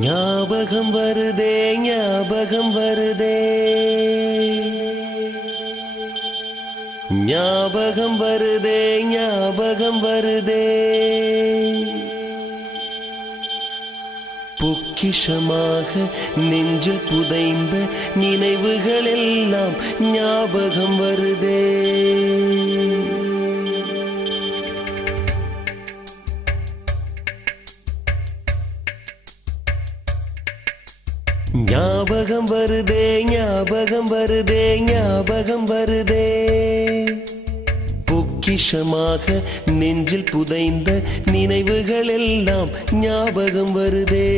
ஞாபகம் வருதே ஞாபகம் வருதே ஞாபகம் வருதே ஞாபகம் வருதே பொக்கிஷமாக நெஞ்சில் புதைந்த நினைவுகள் எல்லாம் ஞாபகம் வருதே ஞாபகம் வருதே ஞாபகம் வருதே ஞாபகம் வருதே பொக்கிஷமாக நெஞ்சில் புதைந்த நினைவுகள் எல்லாம் ஞாபகம் வருதே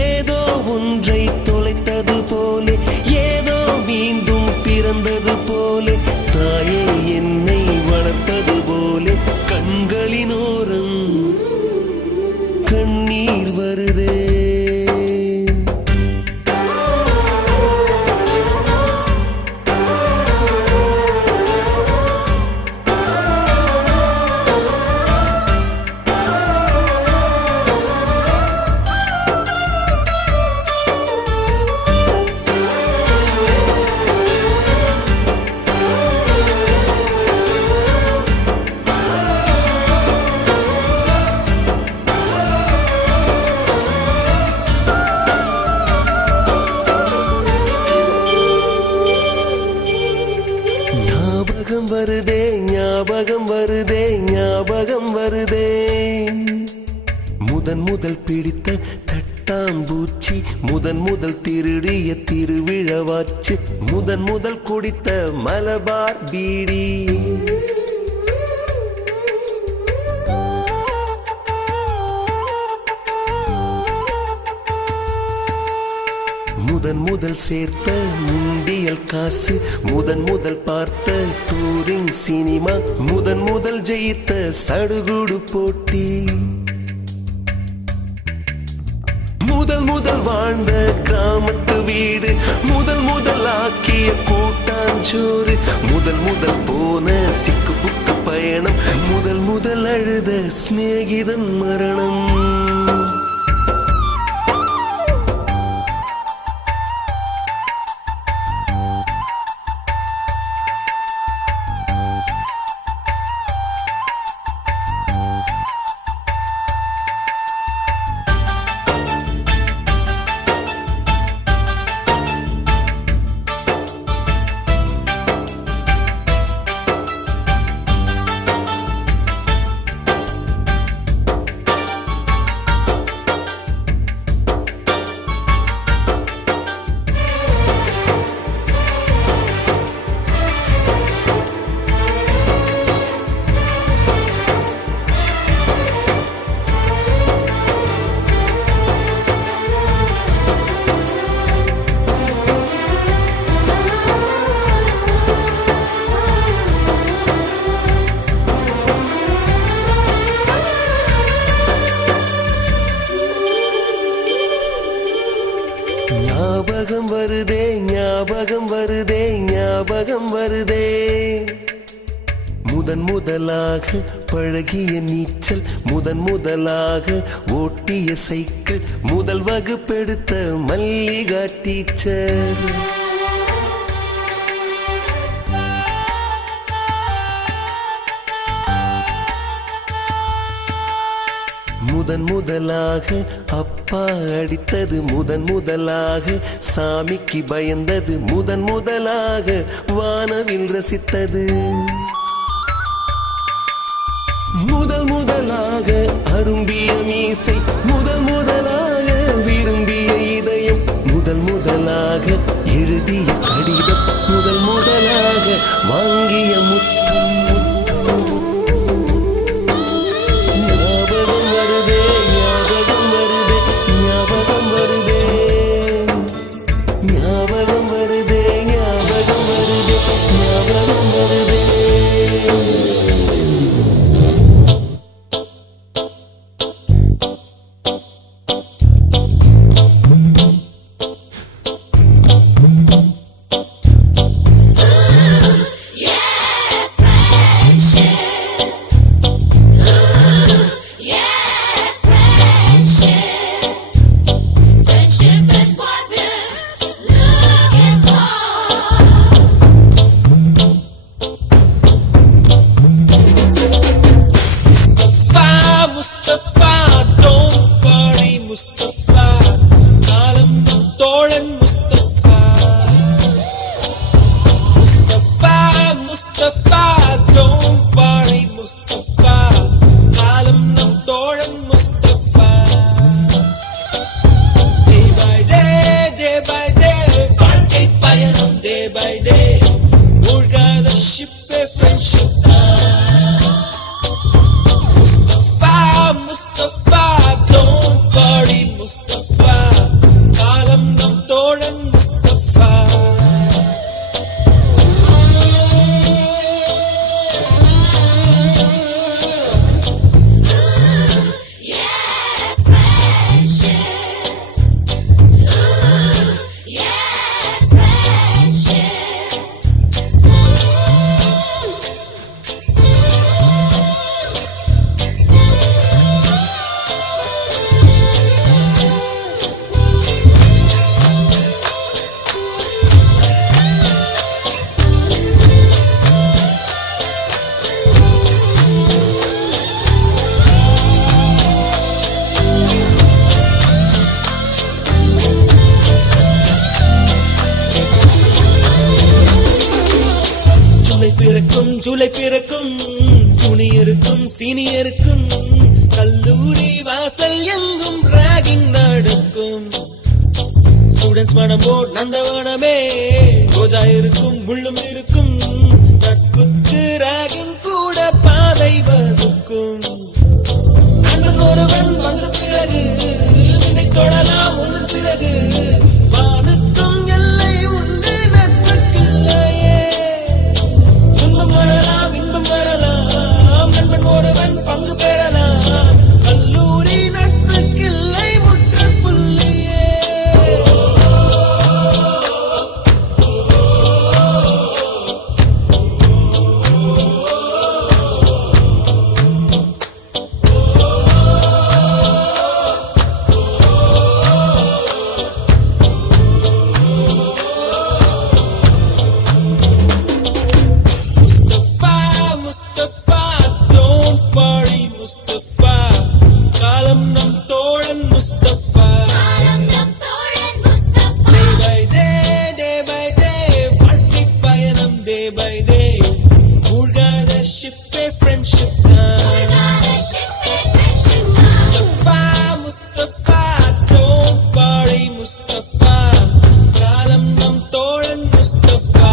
ஏதோ ஒன்றை தொலைத்தது போலே ஏதோ மீண்டும் பிறந்தது போலே தாயே என்னை வளர்த்தது போலே கண்களினோரம் கண்ணீர் வருதே வருதே ஞாபகம் வருதே ஞாபகம் வருதே முதன் முதல் பிடித்த தட்டாம்பூச்சி முதன் முதல் திருடிய திருவிழவாச்சு முதன் முதல் குடித்த மலபார் பீடி முதன் முதல் சேர்த்த முண்டி உண்டியல் காசு முதன் முதல் பார்த்த டூரிங் சினிமா முதன் முதல் ஜெயித்த சடுகுடு போட்டி முதல் முதல் வாழ்ந்த கிராமத்து வீடு முதல் முதல் ஆக்கிய கூட்டாஞ்சோறு முதல் முதல் போன சிக்கு புக்கு பயணம் முதல் முதல் அழுத சிநேகிதன் மரணம் ஞாபகம் வருதே ஞாபகம் வருதே ஞாபகம் வருதே முதன் முதலாக பழகிய நீச்சல் முதன் முதலாக ஓட்டிய சைக்கிள் முதல் வகுப்பெடுத்த மல்லிகா டீச்சர் முதன் முதலாக அப்பா அடித்தது முதன் முதலாக சாமிக்கு பயந்தது முதன் முதலாக வானவில் ரசித்தது முதல் முதலாக அரும்பிய மீசை முதல் முதலாக விரும்பிய இதயம் முதல் முதலாக எழுதிய கடிதம் முதல் முதலாக வாங்கிய முத்தம் ஜூலை பிறக்கும் ஜூனியருக்கும் சீனியருக்கும் கல்லூரி வாசல் எங்கும் ராகிங் நடக்கும் ஸ்டூடெண்ட்ஸ் மனமோ நந்தவனமே ரோஜா இருக்கும் முள்ளும் இருக்கும் நட்புக்கு ராகிங் கூட பாதை வகுக்கும் அன்பன் ஒருவன் வந்த பிறகு தொடலாம் ஒன்று சிறகு வானுக்கும் எல்லை உண்டு நட்பு முஸ்தபா காலம் நம் தோழன் முஸ்தபா day by day வாழ்க்கை பயணம் day by day மூழ்காத ஷிப்பே friendship தான் முஸ்தபா don't worry முஸ்தபா காலம் நம் தோழன் முஸ்தபா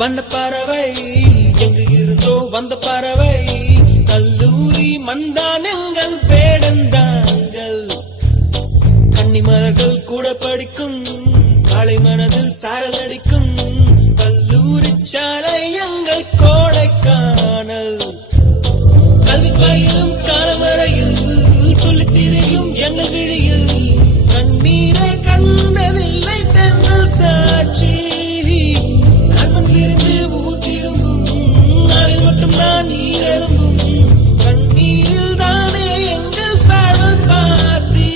வண்ண பறவை எங்கு இருந்தோ வந்த பறவை கல்லூரி மந்தான் எங்கள் வேடந்தாங்கள் கன்னிமலர்கள் கூட படிக்கும் காலை மனதில் சாரல் அடிக்கும் கல்லூரி சாலை எங்கள் கோடைக்கானல் கல்வி பயிலும் காலவரையில் துளித்திரையும் எங்கள் விழியில் கண்ணீரை கண்டதில்லை தென்னல் சாட்சி நான் நீரும் கண்ணீரில் தானே எங்கள் farewell party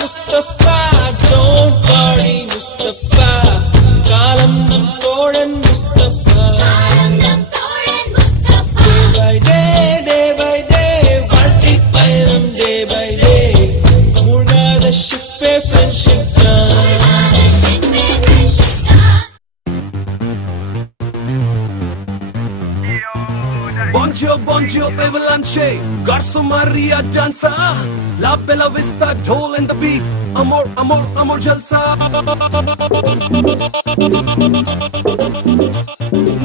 Mustafa, don't worry Mustafa காலம் நம் தோழன் Mustafa day by day வாழ்க்கை பயணம் day by day மூழ்காத ஷிப்பே friendship தான் Bonjour, Bevelanche, Garso Maria Jansa, La Bella Vista, Toll and the beat, Amor, Jalsa.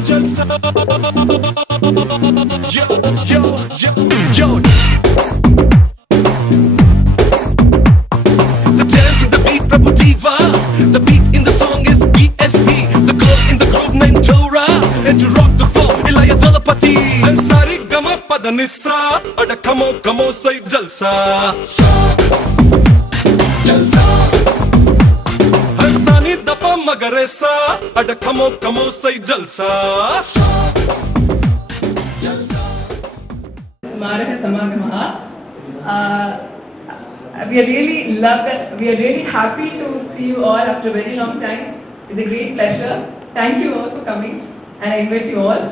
Jalsa. Yo. The dance in the beat, Prabhu Diva. The beat in the song is ESP. The girl in the group named Tora. And to rock the floor, Ilaya Dalapati. And Sari Gama Padanissa. Ada Kamo, say Jalsa. And Sani Dapa Magaresa. Ada Kamo, say Jalsa. Smaraka Samagamaha. We are really loved. We are really happy to see you all after a very long time. It's a great pleasure. Thank you all for coming, and I invite you all.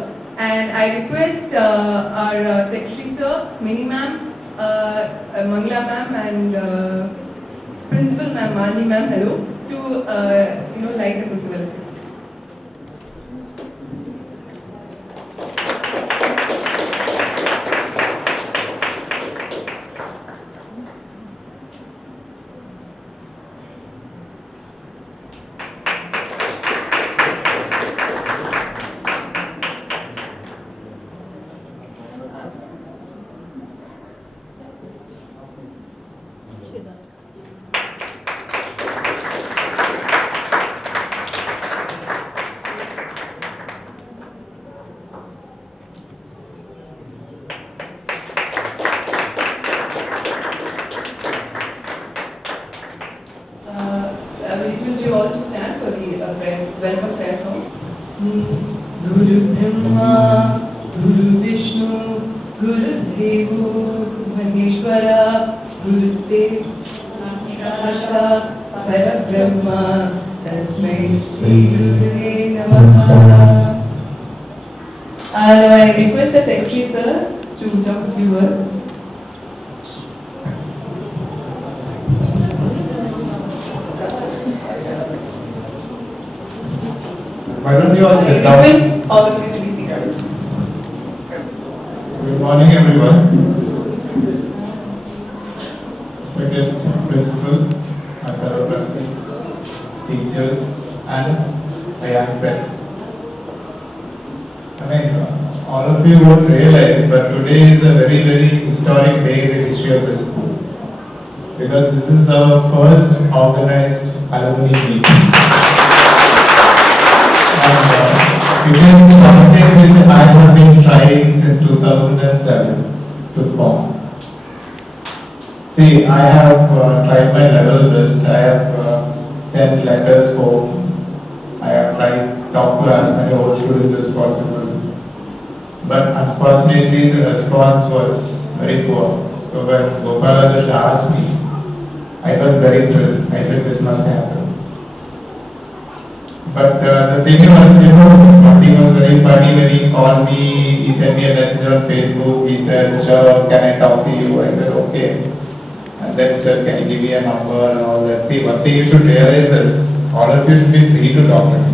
And I request our secretary sir, Mini ma'am, Mangla ma'am, and principal ma'am, Malini ma'am, hello, to light the goodwill. I request you all to stand for the welcome prayer song. Guru Brahma, Guru Vishnu, Guru Devo, Maheshwara, Guru Dev, Sakshat Parabrahma, Tasmai Shri Gurave Namaha. Now I request the secretary sir to talk a few words. Why don't you all I sit down? request all of you to be seated. Good morning, everyone. Respected principal, my fellow trustees, teachers, and my young friends. I mean, all of you won't realize, but today is a very, very historic day in the history of the school. Because this is our first organized alumni meet. And it is something which I have been trying since 2007 to form. See, I have tried my level best. I have sent letters home. I have tried to talk to as many old students as possible. But unfortunately, the response was very poor. So when Gopala asked me, I felt very thrilled. I said, this must happen. But the thing was, Mati was very funny when he called me. He sent me a message on Facebook. He said, sure, can I talk to you? I said, okay. And then he said, can you give me a number and all that. See, one thing you should realize is, all of you should be free to talk to me.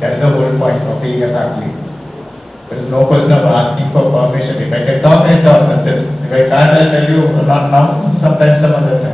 That is the whole point of being a family. There is no question of asking for permission. If I can talk, I talk. That's it. If I can't, I'll tell you, not now, sometimes some other time.